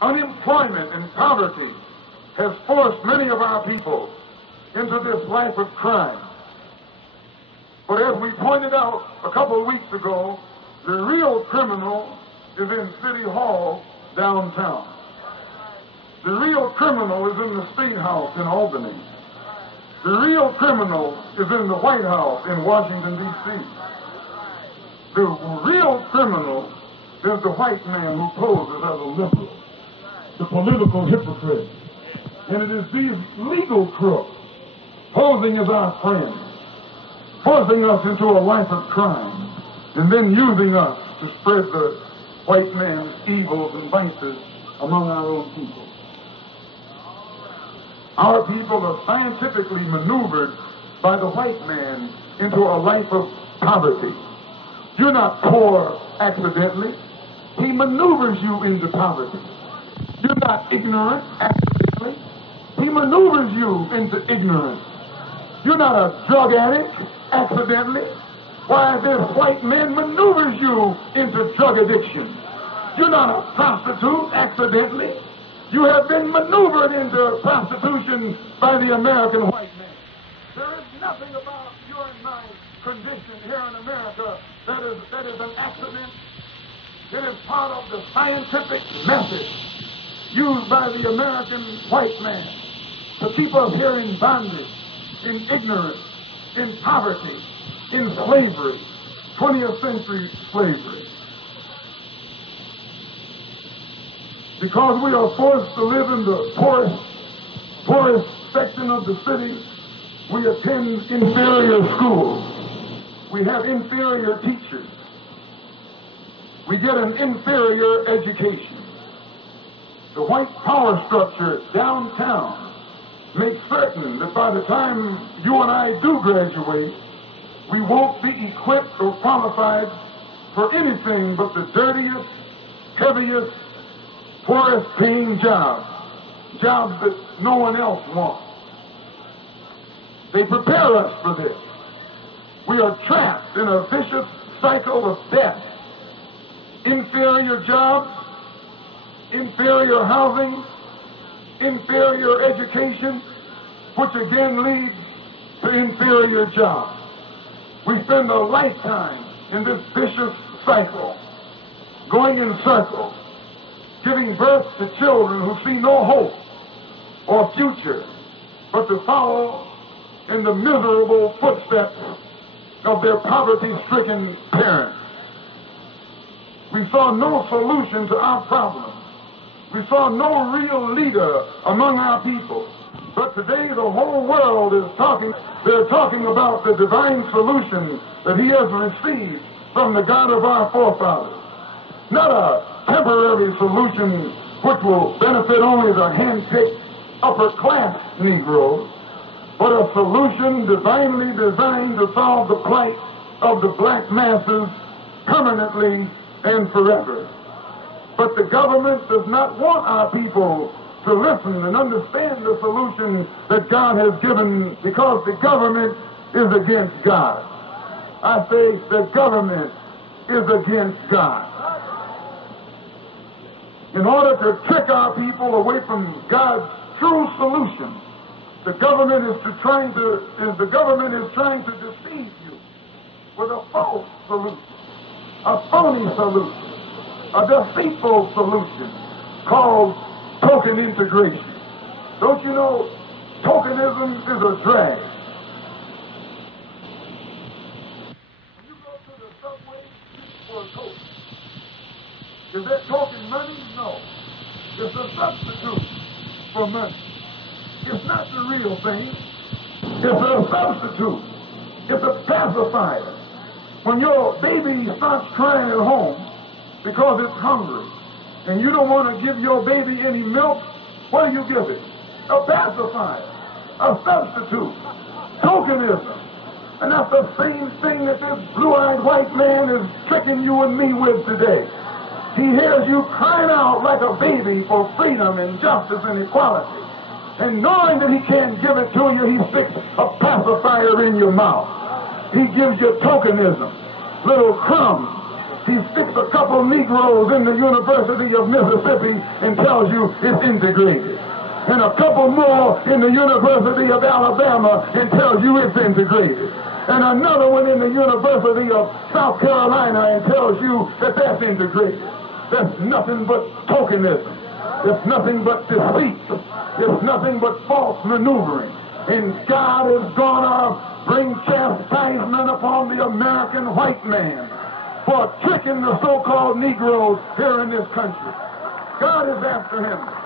Unemployment and poverty has forced many of our people into this life of crime. But as we pointed out a couple of weeks ago, the real criminal is in City Hall downtown. The real criminal is in the State House in Albany. The real criminal is in the White House in Washington, D.C. The real criminal is the white man who poses as a liberal, the political hypocrite. And it is these legal crooks posing as our friends, forcing us into a life of crime, and then using us to spread the white man's evils and vices among our own people. Our people are scientifically maneuvered by the white man into a life of poverty. You're not poor accidentally. He maneuvers you into poverty. You're not ignorant accidentally. He maneuvers you into ignorance. You're not a drug addict accidentally. Why, this white man maneuvers you into drug addiction. You're not a prostitute accidentally. You have been maneuvered into prostitution by the American white man. There is nothing about your and my condition here in America that is an accident. It is part of the scientific method used by the American white man to keep us here in bondage, in ignorance, in poverty, in slavery, 20th century slavery. Because we are forced to live in the poorest section of the city, we attend inferior schools. We have inferior teachers. We get an inferior education. The white power structure downtown makes certain that by the time you and I do graduate, we won't be equipped or qualified for anything but the dirtiest, heaviest, poorest paying jobs that no one else wants. They prepare us for this. We are trapped in a vicious cycle of debt. Inferior jobs, inferior housing, inferior education, which again leads to inferior jobs. We spend a lifetime in this vicious cycle, going in circles, giving birth to children who see no hope or future but to follow in the miserable footsteps of their poverty-stricken parents. We saw no solution to our problems. We saw no real leader among our people. But today the whole world is talking. They're talking about the divine solution that he has received from the God of our forefathers. Not a temporary solution which will benefit only the hand-picked upper-class Negroes, but a solution divinely designed to solve the plight of the black masses permanently and forever. But the government does not want our people to listen and understand the solution that God has given, because the government is against God. I say the government is against God. In order to trick our people away from God's true solution, the government is trying to deceive you with a false solution, a phony solution, a deceitful solution called token integration. Don't you know tokenism is a drag? When you go to the subway for a token, is that token money? No. It's a substitute for money. It's not the real thing. It's a substitute. It's a pacifier. When your baby starts crying at home because it's hungry, and you don't want to give your baby any milk, what do you give it? A pacifier, a substitute, tokenism. And that's the same thing that this blue-eyed white man is tricking you and me with today. He hears you crying out like a baby for freedom and justice and equality. And knowing that he can't give it to you, he sticks a pacifier in your mouth. He gives you tokenism, little crumbs, He sticks a couple Negroes in the University of Mississippi and tells you it's integrated. And a couple more in the University of Alabama and tells you it's integrated. And another one in the University of South Carolina and tells you that that's integrated. That's nothing but tokenism. It's nothing but deceit. It's nothing but false maneuvering. And God is going to bring chastisement upon the American white man for tricking the so-called Negroes here in this country. God is after him.